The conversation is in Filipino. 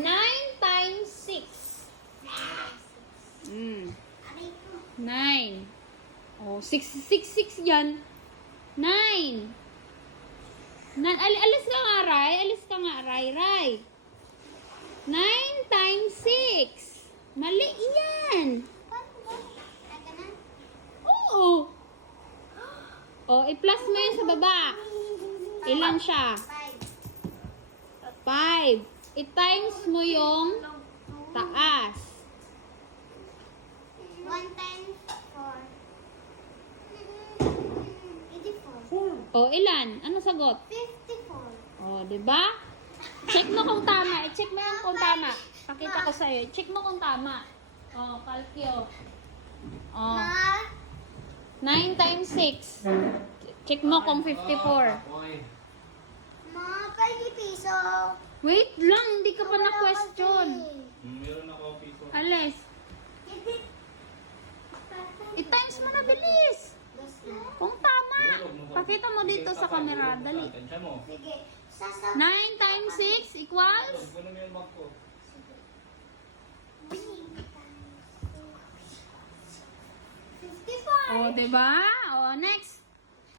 9 times 6. 9. Oh, 6 yan. 9. Alis ka nga, Ray. Alis ka nga, Ray. 9 times 6. Mali yan. Oo. Oh, i-plus mo yan sa baba. Ilan siya? 5. I-times mo yung taas. 1 times 4. 84. Oh, ilan? Ano sagot? 54. Oh, 'di ba? Check mo kung tama. I-check mo yan kung tama. Pakita ko sa iyo. Check mo kung tama. Oh, calcio. Oh, Ma, 9 times 6. Check mo kung 54. pahingi piso. Wait lang, hindi ka pa na-question. Meron ako piso. Alis. I-times mo na bilis. Kung tama. Pakita mo dito sa camera. Dali. Tansya mo. Sige. 9 times 6 equals? Kunin mo yung bag ko. 54. Oh, 'di ba? Oh, next.